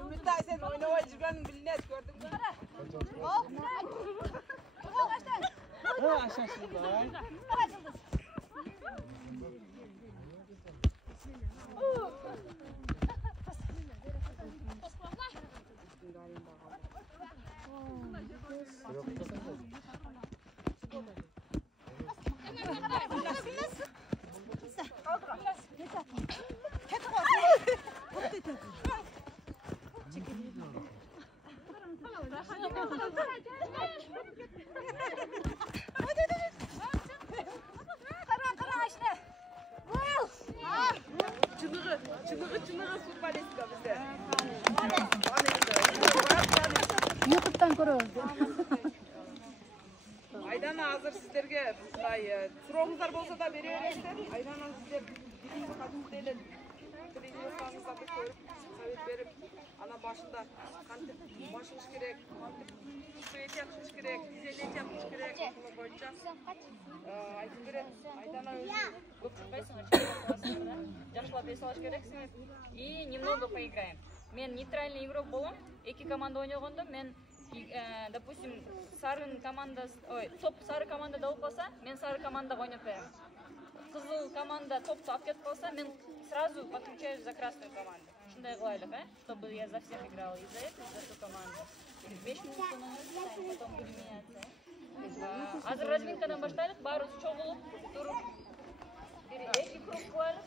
Ümitay sen oynamaya жүргенін білінеді, gördün mü? Çınığı futbolistка bizde. YouTube'dan ko'raverdi. Aydana hazır sizlerge so'rovingizlar bo'lsa da beraverasizlar. Aydana sizlar birinchi qadimdagi televizorlarni sotib ko'rib, savet berib, ana boshida qanday boshlash kerak, qanday suvet yaqish kerak, dizayn yaqish kerak, buni bo'yicha aytib beradi. Aydana o'zi Жақшылап бесалаш керексің и немного поиграем. Мен нейтральный игрок болам. Екі команда ойнағанда мен, допустим, топ сары команда дауып қалса, мен сары команда ойнап берем. Қызыл команда топты алып кетіп қалса, мен сразу подключаюсь за красную команду. Шындай қылайлық, чтобы я за всех играла и за эту, и за ту команду. 5 минут соң потом будем меняться. Азыр разминкадан баштайлық, баарыбыз чогулуп туруп эки круг кылайлык.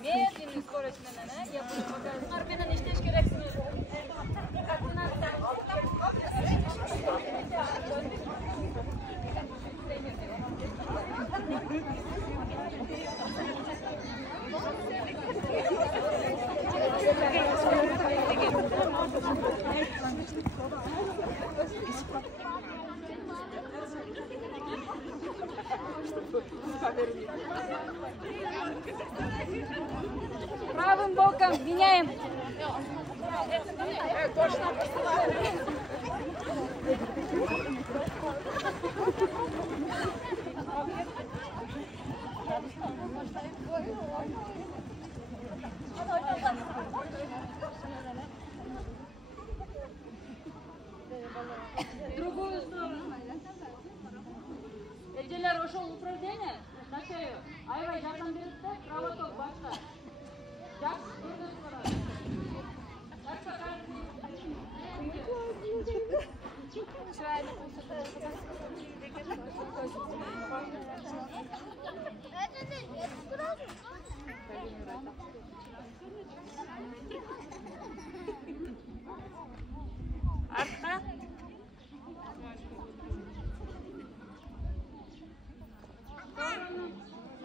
Медленный скорость менен, я буду показывать. Ар менен иштеш керексиңер. Правым боком меняем. Другую сторону. Эльдилер ушел управление на шею. Айвай жардам берет да, правоток башка. Жак, другую сторону. Артқа.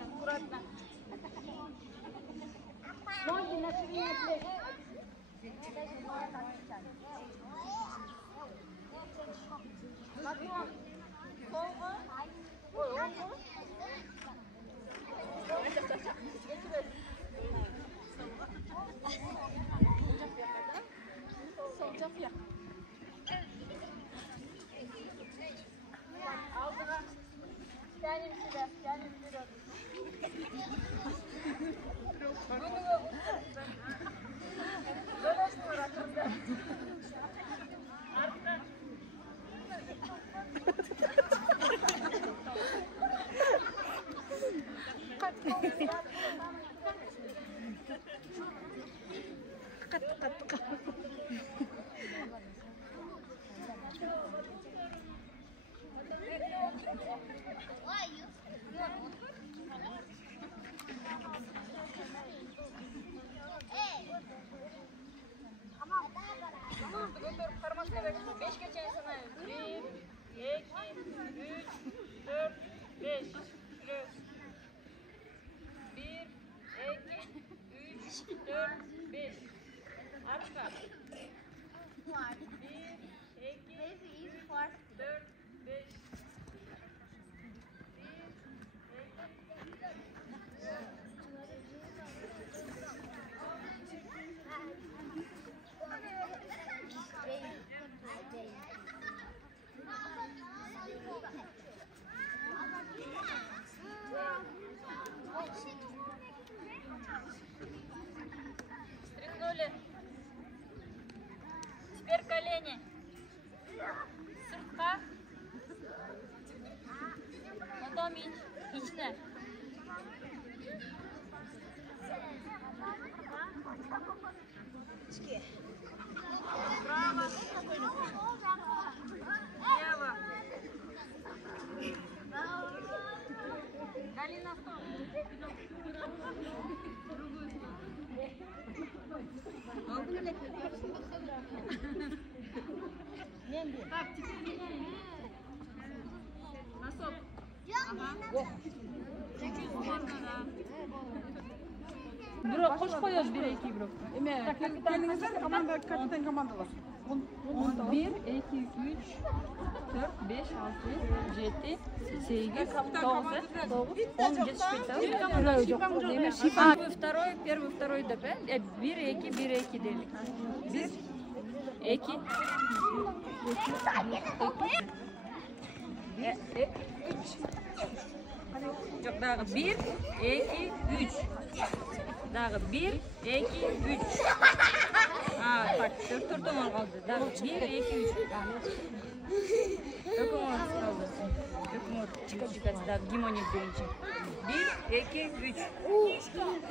Аккуратно. Ноги на ширине плеч. Наклон. Солға. Ой, оңға. Сол жақ яқ. Алдыға. Тянем себя, тянем вперед. Beşke çayın sanayım. 1, 2, 3, 4, 5. Şuraya. 1, 2, 3, 4, 5. Arka. 1, 2, 3, 4, 5. Tom iç. İçine. Галина, стоп. Так, теперь меняем. Носок. Бирок кош коёбуз 1-2 бирок. Эме, келиңиздер, команда, капитан командалар. 1, 2, 3, 4, 5, 6, 7, 8, 9, 10 жетишпейт да. Первый, второй деп, 1, 2, 1, 2 делик. 1, 2, 3. Жоқ, дагы 1, 2, 3. Дагы 1, 2, 3. Так, 4 томон калды. Дагы 1, 2, 3. Өкмөр калды. Өкмөр чыгат, дагы гимоник биринчи. 1, 2, 3.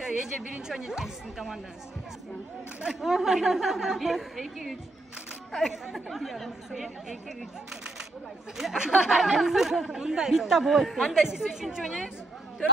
Эже биринчи ойнойт экен сиздин командаңыз. 1, 2, 3. 1, 2, 3. Bitta boy. Андай сиз үчүнчү ойнойсуз? 4.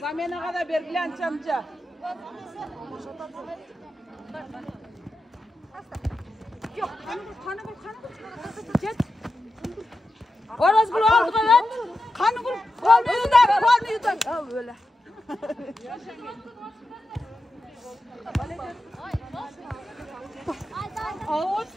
Zamenaga da bergilen çamca. Yok, kanı bul. Gel. Orası bul aldık evet. Kanı bul. Kol yutar. Ha böyle. Ağız.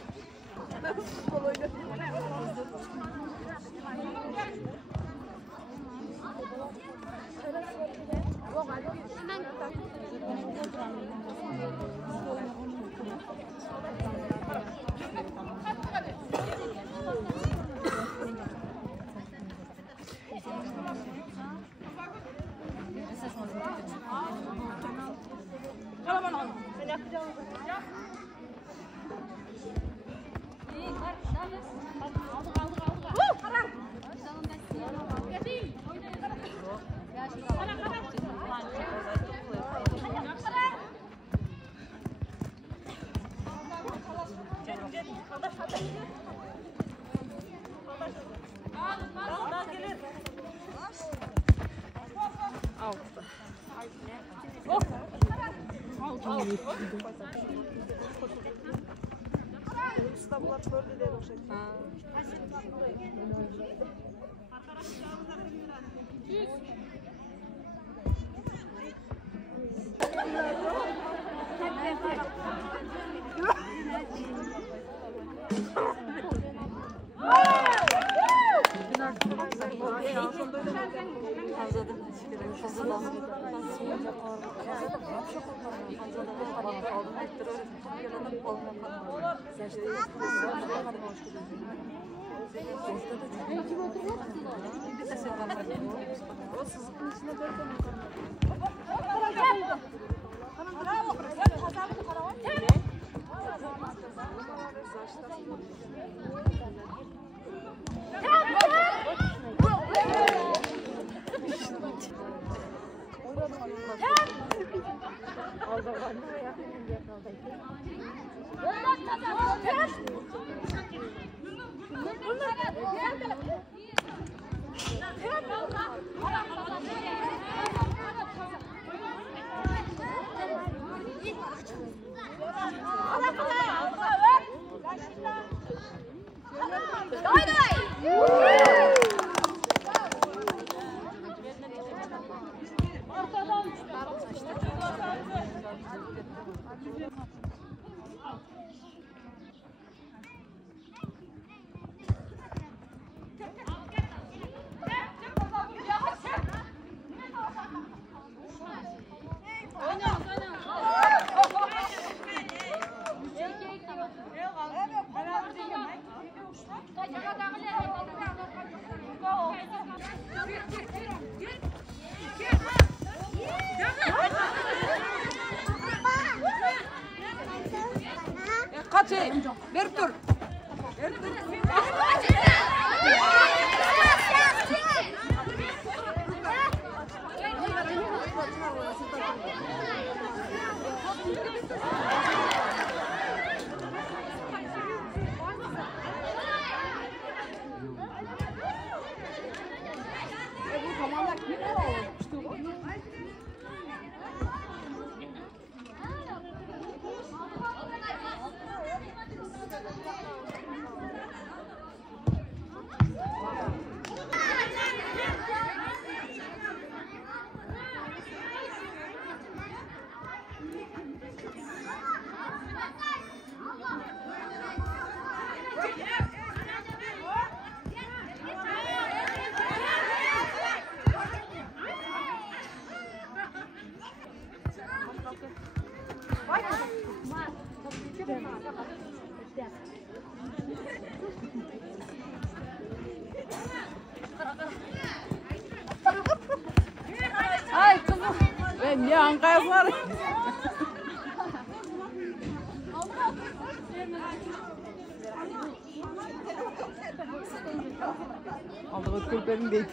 Kaç verip dur. Ay kızım. Ben niye Ankara'ya var? Aldığımız kulüplerin değil.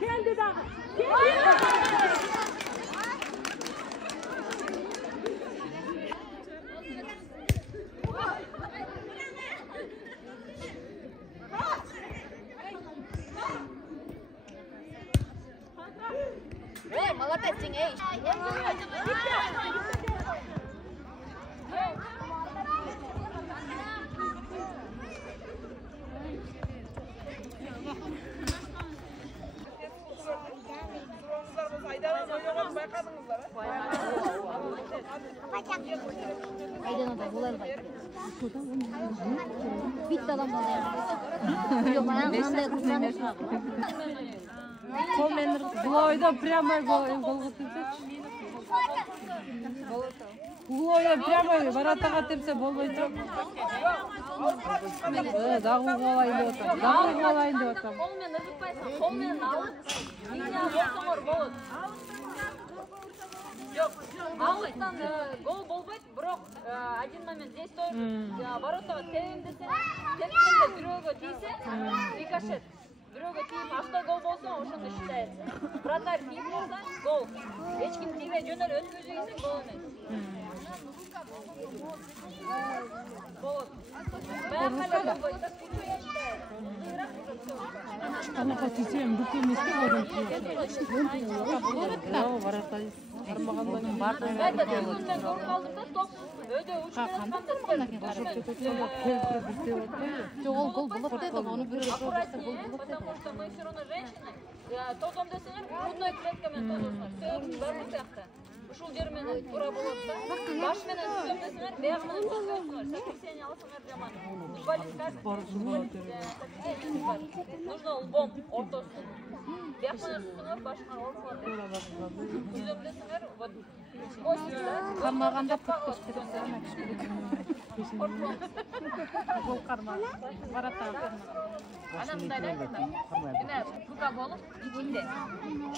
Kendi de. Молодец, эй. Suroğunuzlar bolsa Aydan'ın oynaganын байкадыңыздар, Aydan da bular var. Bitti adam da. Yok ayağım kандай kızlarmış. Угловойда прямой гол Угловойда прямой воротага тепсе болбой туруп. Дагы угловойн деп атам. Дагы угловойн деп атам. Қолмен ырғытпайсың, қолмен алып, линия болсаңар болады. Жоқ, ауыздан гол болбайды, бірақ один момент здесь тоже воротаға тегін десең, тепкенде біреуге тисе, рикошет. Біреуге тиіп автогол болса, ошоны считается. Вратарь тиіп болса, гол. Ешкім тибей жөнел өткізгенсең, гол емес. Болады. Баяқалар болбайды. Анака тисем бүт эмеске болот. Ворота бармагандан кийин бардым. Мен көрүп калдым да, топ өйдө учуп Жоқ, ол гол болот деді, оны біреу гол болса гол болот деді. Потому что мы все равно женщины. Тозом десеңер, грудной клеткамен тозосуңар. Сөзүң бар сыяктуу. Ушул жер менен туура болот да. Баш менен түзөм десеңер, бияк менен түзөсүңөр. Сотрясение алсаңар жаман. Нужно лбом ортосун. Бияк менен түзөңөр, башыңар ортолот. Түзөм десеңер, вот сквозь да. Кармаганда пыркыш керек. Гол карма. Воротага карма. Ана мындай да айтты. Мына кука болуп ичинде.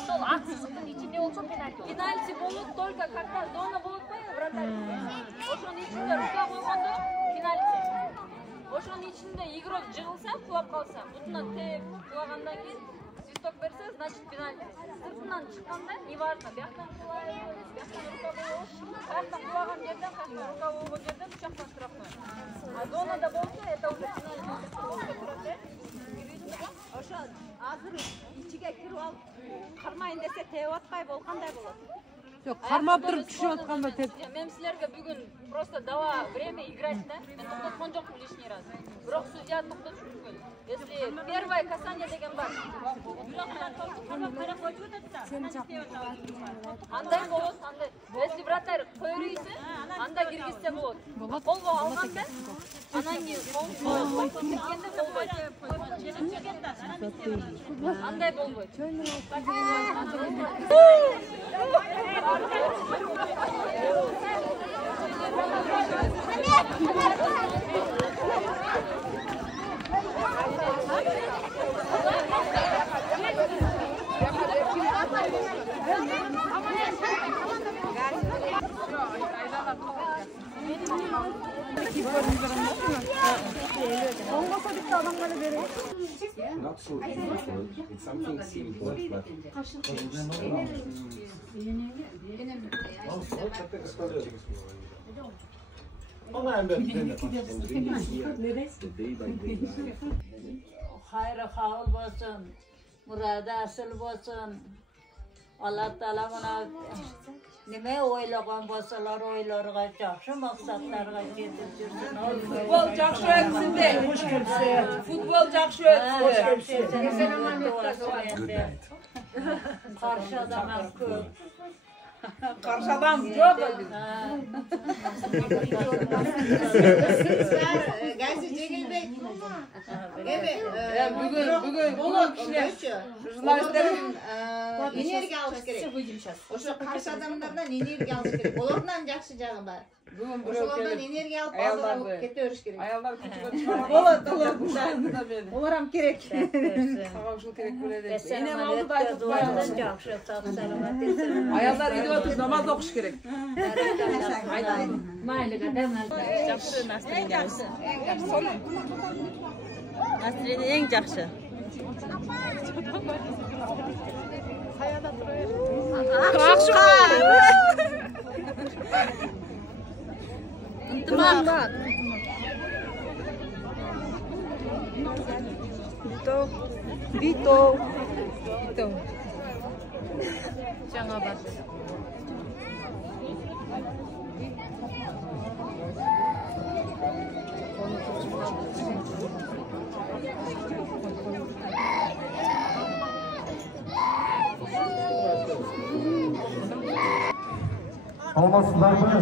Сол ак сызыктын ичинде болсо пенальти. Пенальти болот только когда зона болот го вратарь. Ошонун ичинде рука койгондо пенальти. Ошонун ичинде игрок жыгылса, кулап калса, бутуна теп кулагандан кийин свисток берсе, значит пенальти. Сыртынан чыкканда не важно, бияктан кулайбыз, бияктан рука болобуз, каяктан кулаган жерден, каяктан рука болгон жерден бычактан штрафной. А зонада болсо, это уже пенальти. Ошо азыр ичиге кирип алып кармайын десе тееп атпай болгондой болот. Жоқ, кармап туруп түшүп атканда теп. Мен силерге бүгүн просто дала время играть, да? Мен токтоткон жокмун лишний раз. Бирок судья токтотуп жүргөн. Если первое касание деген бар. Андай болот, андай. Если вратарь койройсе, анда киргизсе болот. Колго алганда, анан кийин болот. Кеткенде болбойт. Андай болбойт. Not so difficult. It's something simple, but Hayırlı kabul olsun, muradı asıl olsun. Allah Teala bana nime oylagan bolsalar oylarga yaxşı maksatlarga yetkizsin. Futbol жақсы өтсүндө. Futbol жақсы өтсүндө. Karşı adam köp. Каршы адам жок. Газы жегилбейт. Бүгүн болот кишилер. Журналисттер Энергия алыш керек. Ошо каршы адамдардан энергия алыш керек. Олордун жакшы жагы бар. Бүгін біреу келіп энергия алып аялдарды кете бериш керек. аялдар күтуге шығарады. Олар ham керек. Сағаушыл керек біледі. Енем алды да айтып қояды. Жақсы, сау саламат ешсен. Аялдар үйде отырып намаз оқыш керек. Майлыға дәмәл. Жақсы настроениеміз. Соны. Настроение ең жақсы. Ынтымақ. Бито. жаңа бас. Саламатсыздарбы?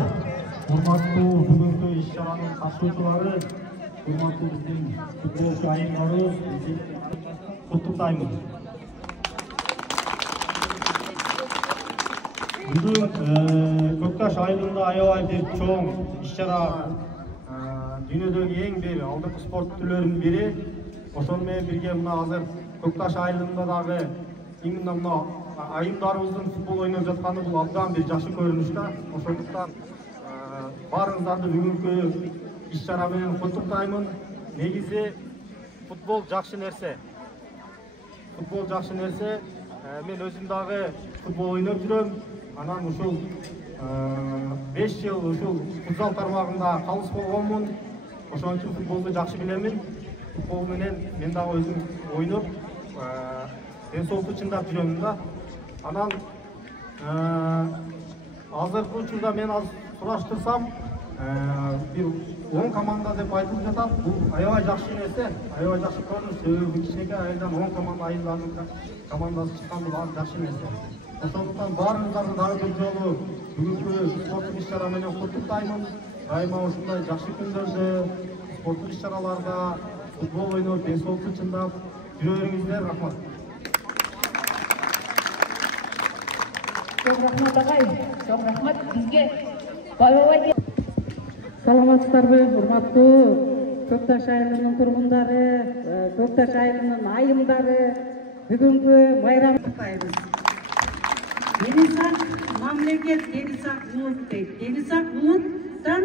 Урматтуу бүгүнкү иш-чаранын катышуучулары, урматтуу биздин футболчу айымдарыбыз, куттуктаймын. Бүгүн Көкташ айылында аябай бир чоң иш-чара, дүйнөдөгү эң бир алдыңкы спорт түрлөрүнүн бири. Ошону менен бирге мына азыр Көкташ айылында дагы именно мына айымдарыбыздын футбол ойноп жатканы бул абдан бир жакшы көрүнүш да. Ошондуктан баарыңыздарды бүгүнкү иш-чара менен куттуктаймын. Негизи футбол жакшы нерсе. Футбол жакшы нерсе. Мен өзүм дагы футбол ойноп жүрөм. Анан ушул 5 жыл ушул футзал тармагында калыс болгонмун. Ошон үчүн футболду жакшы билемин. Футбол менен мен дагы өзүм ойноп, денсаулыкты чындап жүрөм да. Анан азыркы учурда мен аз сураштырсам, бир 10 команда деп айтылып жатат. Бул аябай жакшы нерсе, аябай жакшы көрүнүш. Себеби кичинекей айылдан 10 команда айылдардын командасы чыккан бул жакшы нерсе. Ошондуктан баарыңыздарды дагы бир жолу бүгүнкү спорттук иш-чара менен куттуктаймын. Дайыма ушундай жакшы күндөрдө, спорттук иш-чараларда футбол ойноп, денсаулыкты чындап жүрө бериңиздер. Рахмат. Çok rahmat ağay, çok rahmat bizge bay. Salamatçılarбы, урматтуу Көкташ айылынын тургундары, Көкташ айылынын айымдары, бүгүнкү байрам куттайбыз. Денисак мамлекет, Денисак улут дейт. Денисак улуттан,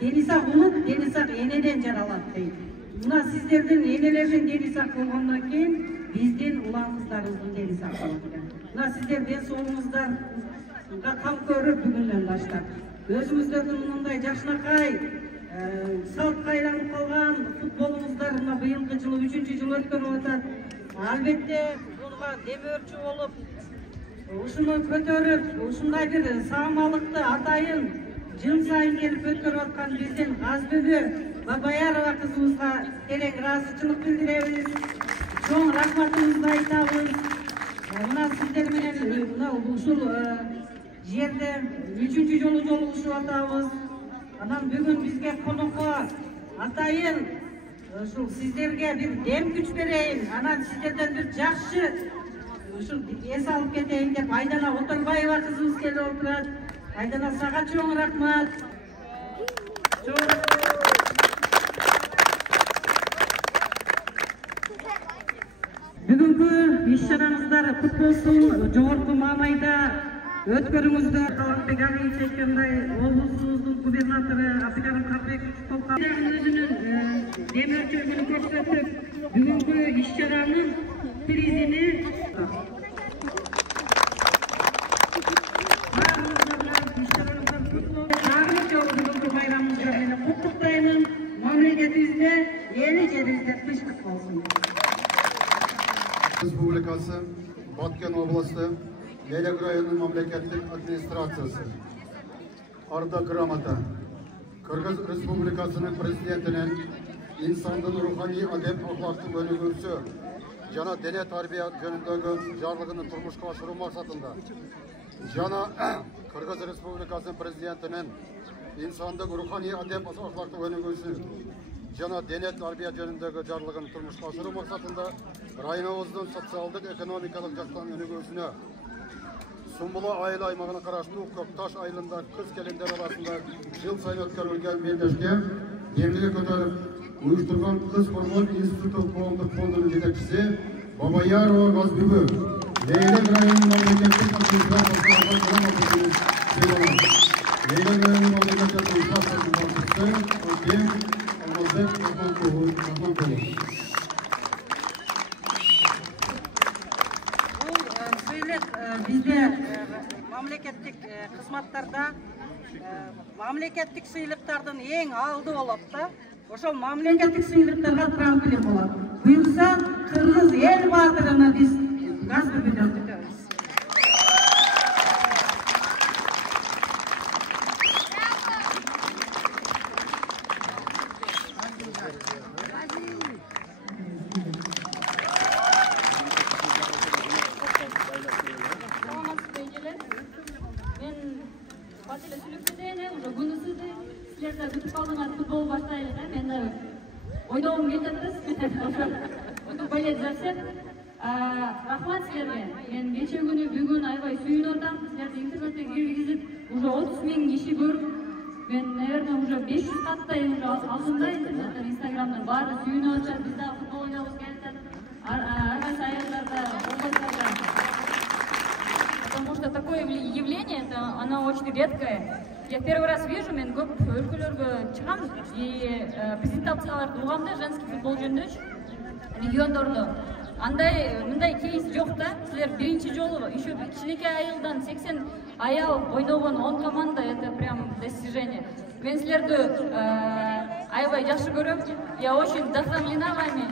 Денисак улут, Денисак энеден жаралат дейт. Мына сиздердин энелердин Денисак болгондон кийин биздин улан кыздарыбыздын Денисак болот экен. Мына сиздер денсаулыгыңыздарга кам көрүп бүгүндөн баштап өзүңүздөрдүн мындай жакшынакай салтка айланып калган футболуңуздар мына быйылкы жылы 3-жыл өткөрүп атат. Албетте буга демөөрчү болуп, ушуну көтөрүп, ушундай бир саамалыкты атайын жыл сайын келип өткөрүп аткан биздин Азбүбү Бабаярова кызыбызга терең ыраазычылык билдиребиз. Чоң рахматыбызды айтабыз. Мына сиздер менен ушул жерде 3-жолу жолугушуп атабыз. Анан бүгүн бизге конокко атайын ушул сиздерге бир дем күч берейин. Анан сиздерден бир жакшы ушул эс алып кетейин деп Айдана Оторбаева кызыбыз келип отурат. Айдана сага чоң рахмат. Бүгүнкү иш-чараңыздар кут болсун. Жогорку маанайда өткөрүңүздөр. Талапбек Агиевич айткандай, облусубуздун губернатору Абдыкарым Капбекович өзүнүн демөөрчүлүгүн көрсөтүп, бүгүнкү иш-чаранын призини бүгүнкү байрамыңыздар менен куттуктаймын. Мамлекетибизде, эли жерибизде тынчтык болсун. Республикасы, Баткен областы, Лелек районунун мамлекеттик администрациясы. Арда грамота. Кыргыз Республикасынын президентинин инсандын руханий адеп акылактын өнүгүүсү жана дене тарбия жөнүндөгү жарлыгын турмушка ашыруу максатында жана Кыргыз Республикасынын президентинин инсандык руханий адеп акылактын өнүгүүсү жана дене тарбия жөнүндөгү жарлыгын турмушка ашыруу максатында районубуздун социалдык экономикалык жактан өнүгүүсүнө Sumbulu айыл аймағына қарашты Көкташ айылында қыз келіндер арасында жыл сайын өткізілген белдесуге еңлігі көтеріп ұйыштырған қыз қорғау институты қоғамдық фондының жетекшісі Бабаярова Газбүгі Leylek rayonunun memleketlik administrasyonu Leylek rayonunun memleketlik administrasyonu Özgür Almazbek Rahman Bizde mamleketlik kısmatlarda mamleketlik sıyılıklardan en aldı olup da oşol mamleketlik sıyılıklarga trampolin болады. Buyursa Kırgız el batırını biz gaz bölümünden tutuyoruz. Futbol başlaydı da ben de oynamam getirdi. Onu balет жасап, рахмат сіздерге. Мен неше күні бүгін аябай сүйініп отырмын. Сіздерді интернетте кіргізіп, уже 30 мың киши көріп, мен, наверное, уже 500 қаттай уже алдымда интернеттен, инстаграмдан бары сүйініп отыр. Біз де футбол ойнауымыз келді. Арбайсы аялдарда, областарда. Потому что такое явление, оно очень редкое. Я первый раз вижу, мен көп өлкөлөргө чыгам и презентацияларды угам да женский футбол жөнүндө региондордо. Мындай кейс жок да. Силер биринчи жолу еще кичинекей айылдан 80 аял ойногон 10 команда, это прям достижение. Мен силерди аябай жакшы көрөм. Я очень вдохновлена вами.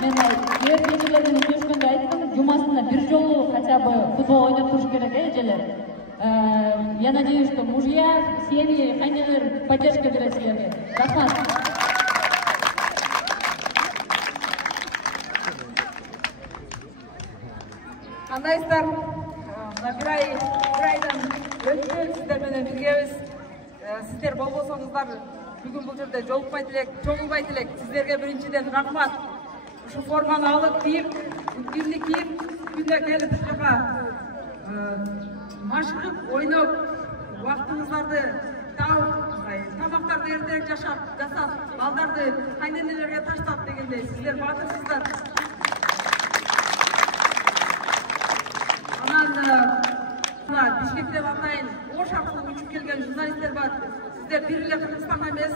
Мен ежелерден үйреншкенде айттым, жумасына bir жолу хотя бы футбол ойнап туруш керек, эжелер. Я надеюсь, что мужья, семьи, хайнелер поддержка берет силерге. Рахмат. Кандайсыздар? Bir aydan өтіп сіздер менен биргебиз. Сіздер болбосоңуздар бүгүн бул жерде жолукпай элек, чогулбай элек. Сіздерге биринчиден рахмат. Şu formanı alıp giyip, günlük giyip, günde gelip жака maşkıp, oynap, vaktınızlarda tabaktарды erterek жасап, балдарды кайненелерге таштап дегенде сіздер батырсыздар. Анан Бишкектен атайын Ош аркылуу учуп келген журналисттер бар. Сіздер бир эле Кыргызстанга эмес,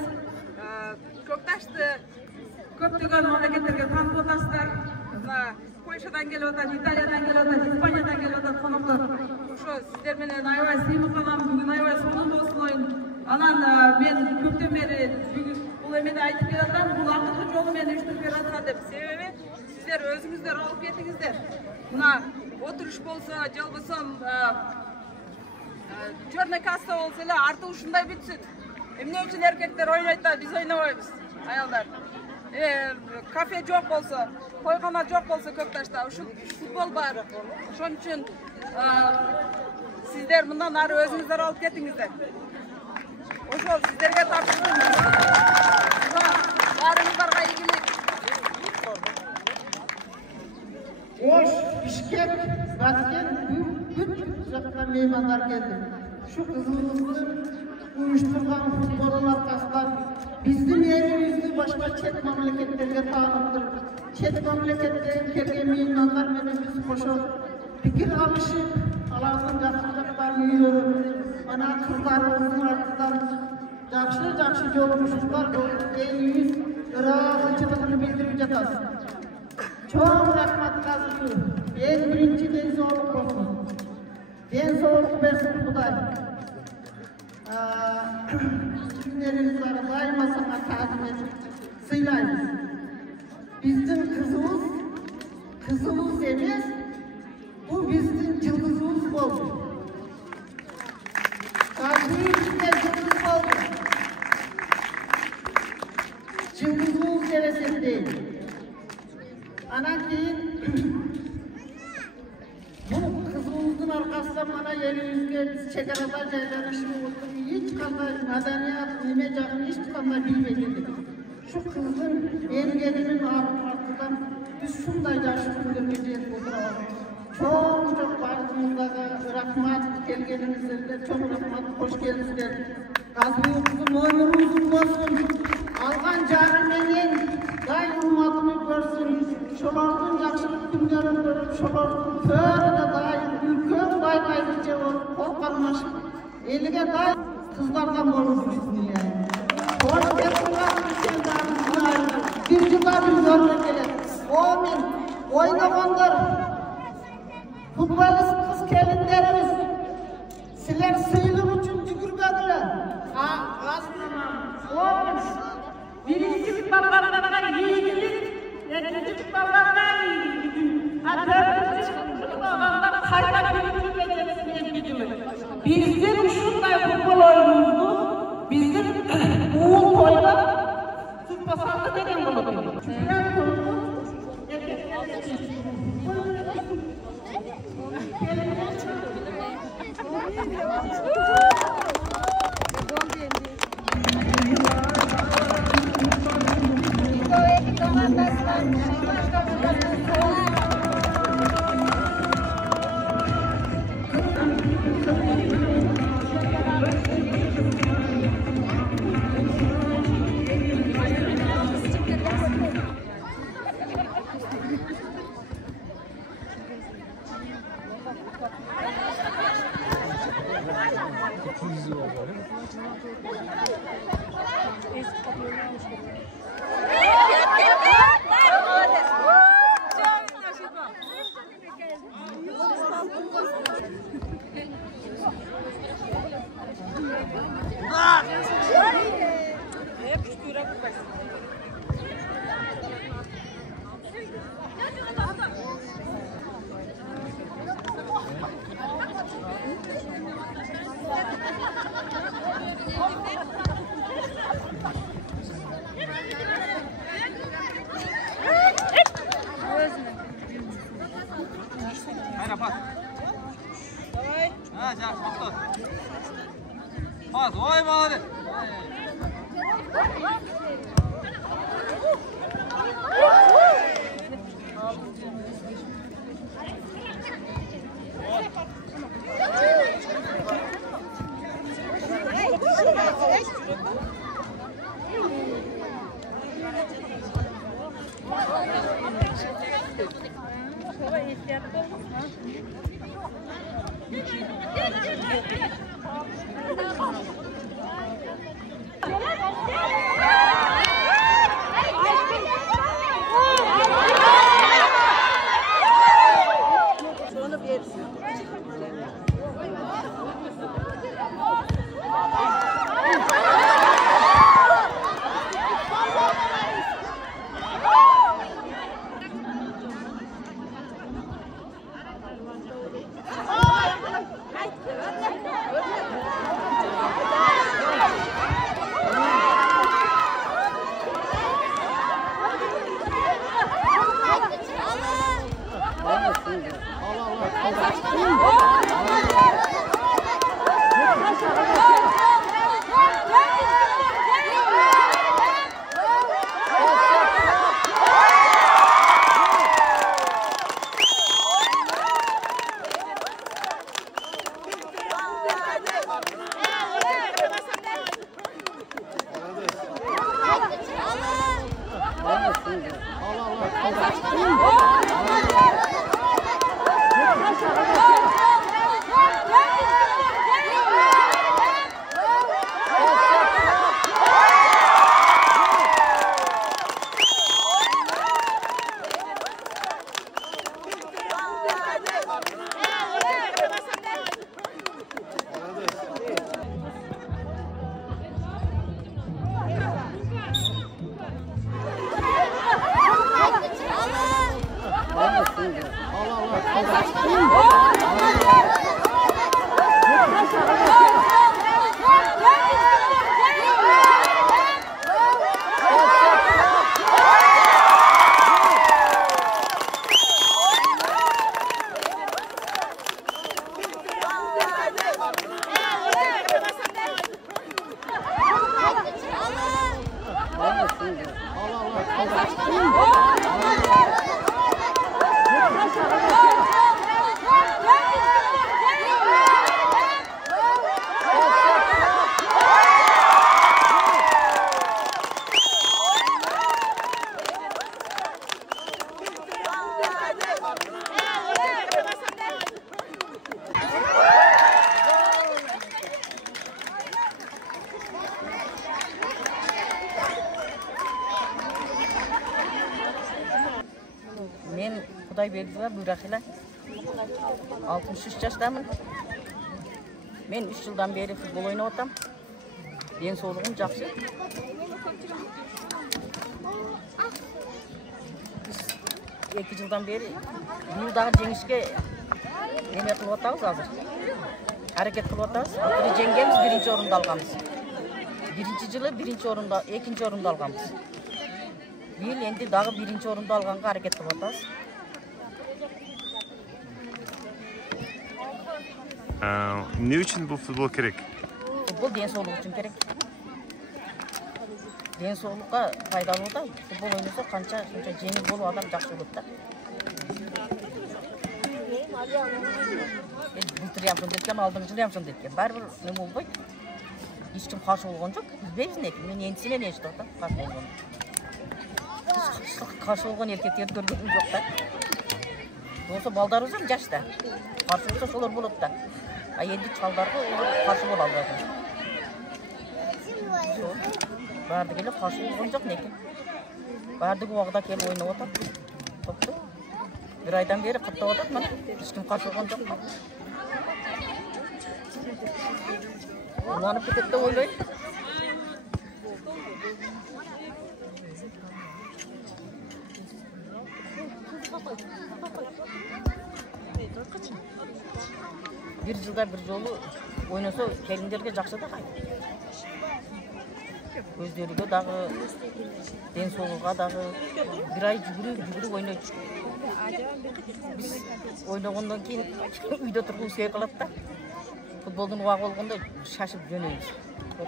Көкташты көптөгөн мамлекеттерге таанып атасыздар. Польшадан келип атат, Италиядан келип атат, Испаниядан келип атат коноктор. Ошо сиздер менен аябай сыймыктанам, бүгүн аябай сонун болсун ойын. Анан мен көптөн бери бүгүн бул эмени айтып келатам, бул акыркы жолу мен уюштуруп бератам деп. Себеби сиздер өзүңүздөр алып кетиңиздер. Мына отуруш болсо, же болбосо черный касса болсо эле арты ушундай бүтсүн. Эмне үчүн эркектер ойнойт да биз ойнобойбуз, аялдар? Kafe çok olsa, koygana çok olsa Köktaş'ta, şu futbol var. Şunun için sizler bundan arı özünüzler alıp getinizler. O şol sizlerge tapşırdım. Barınızlarga ilgilik. Oş, Bişkek, Basken, büt jaktan meymanlar geldi. Şu kızımızı uyuşturgan futbolun arkasından bizim yerimizi başka çet mamleketlerine tanıttır. Çet mamleketlerine kelgen meymanlar menен biz koşup, fikir alışıp, alardan jakşılıklarını үйрөнүп, ana kızlarımızın arasından jakşı jolumuşuzlar, elimiz ırağıcılığını bildirip жатасыз. Çok rahmat kazısı, en birinci densoğluk olsun. Densoğluk versin Kuday. Günlerimizleri daima sana tazim edip sıylayız. Bizim kızımız emez, bu bizim yıldızımız oldu. Kalbinin içinde yıldız oldu. Yıldızımız devesen değil. Anan keyin bu kızımızın arkasından bana yerimizge biz çekerada jaylanışımızın hiç kanday madaniyat, neme жағын hiç kanday bilmedik. Şu kızın emgelinin arkadan biz şunday yaxshi kunlarga yetib o'tiramiz. Çok bayrağımızda rahmat gelgenimizde çok rahmat hoş geldinizler. Kazıyımızın ömrü uzun olsun. Algan jarımenen day hurmatını görsün. Şolardan yaxşılık günlerini görüp şolardan törede dayım ülkön bay-baylıca olup korkarmaşıp eliga day kızlardan olur düşünüyor. Hoş geldinler. Bir cümlenin zoruna gelir. Amin. Oynamanlar. Futbolist kız kelinlerimiz. Sizler sıyılır için tükürmediler. Amin. Birinci babalarına iyilik. İkinci babalarına iyilik. Dördüncü babalarına kaynak birinci. Bizden şunday futbol oyunumuzdu. Bizden uğul toyda tutmasandı degen bulup. Ой, молодец! Құдайбердиева Бұрахила. 63 жаштамын. Мен 3 жылдан бері футбол ойнап отам. Денсаулығым жақсы. 2 жылдан бері биылдағы жеңіске неме қылып отабыз азыр. Hareket қылып отабыз. Былтыр жеңгенбіз, 1-ші орынды алғанбыз. 1-ші жылы 1-ші орында, 2-ші орынды алғанбыз. Биыл енді дағы 1-ші орынды алғанға hareket қылып отабыз. Ne için bu futbol gerek? Futbol денсаулық үшін керек. Денсаулыққа пайдалы да, футбол ойнаса қанша жеңіл болу адам жақсы болады да. Былтыр ямшын деткен, алдыңғы жылы ямшын деткен. Бәрібір не болбайды. Ешкім қарсы болған жоқ. Білбейміз неке. Мен ендісінен ешті ота қарсы болған. Қарсы болған еркектерді көргенім жоқ та. Осы балдар өзім жашта. Қарсы болса солар болады да. Енді чалдарға қарсы бол алады. Барды келіп қарсы болған жоқ неке. Бардығы оғда келіп ойнап отыр. Топты. Bir aydan beri қыптап отыр, мына ешкім қарсы болған жоқ. Уланып кетеді деп ойлайды. Bir жылда bir жолы ойнаса келіндерге жақсы да қайда. Өздеріге дағы, денсаулыққа дағы bir ай жүгіріп ойнайды. Biz ойнағаннан кейін үйде тұрғымыз келіп қалады да. Футболдың уақы болғанда шашып жөнейміз.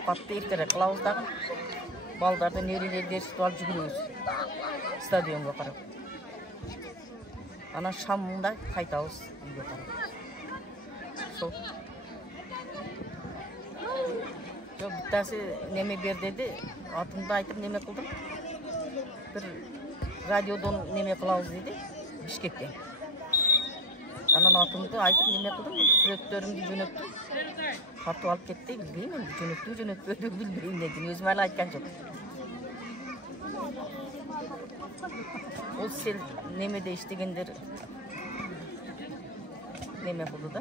Қатты ертерек қылауыз дағы. Балдарды нерелерді алып жүгіреміз. Стадионға қарап. Ана шамында қайтауыз үйге қарап. Сол. Біттасы неме бер деді, атымды айтып неме қылдым. Bir radyodan неме қылауыз деді, Бішкектен. Анан атымды айтып неме қылдым, суреттерімді жөнөттім. Қарту алып кетті, білбеймін, жөнөттү, білбеймін деген, өзім әлі айтқан жоқ. Ол сен немеде іштегендер неме қылды да.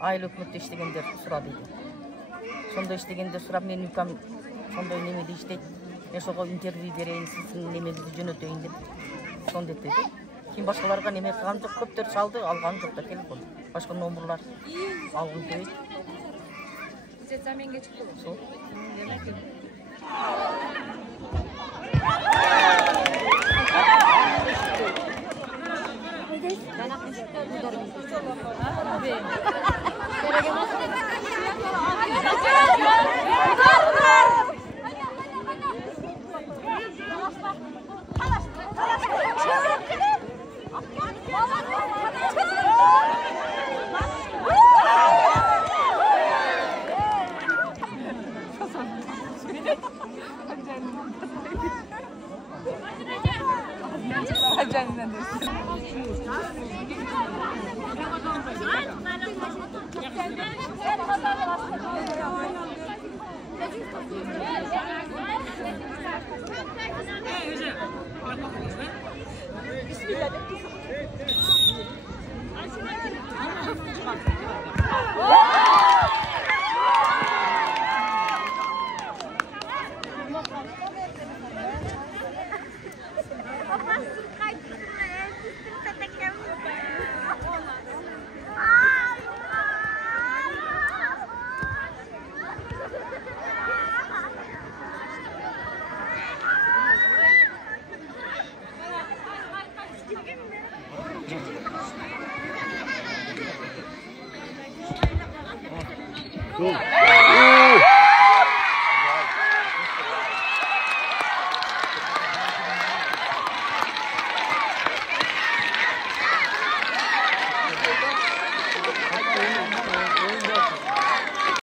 Айыл өкіметте іштегендер сұра дейді. Сонда іштегендер сұрап, мен үкам сондай немеде іштейді. Мен соға интервью берейін, сіздің немеңізді жөнөтейін деп. Сонда деді. Кейін башқаларға неме қылған жоқ, көптер салды, алған жоқ та келіп болды. Башқа номырлар алғын дейді. Сол. Cool.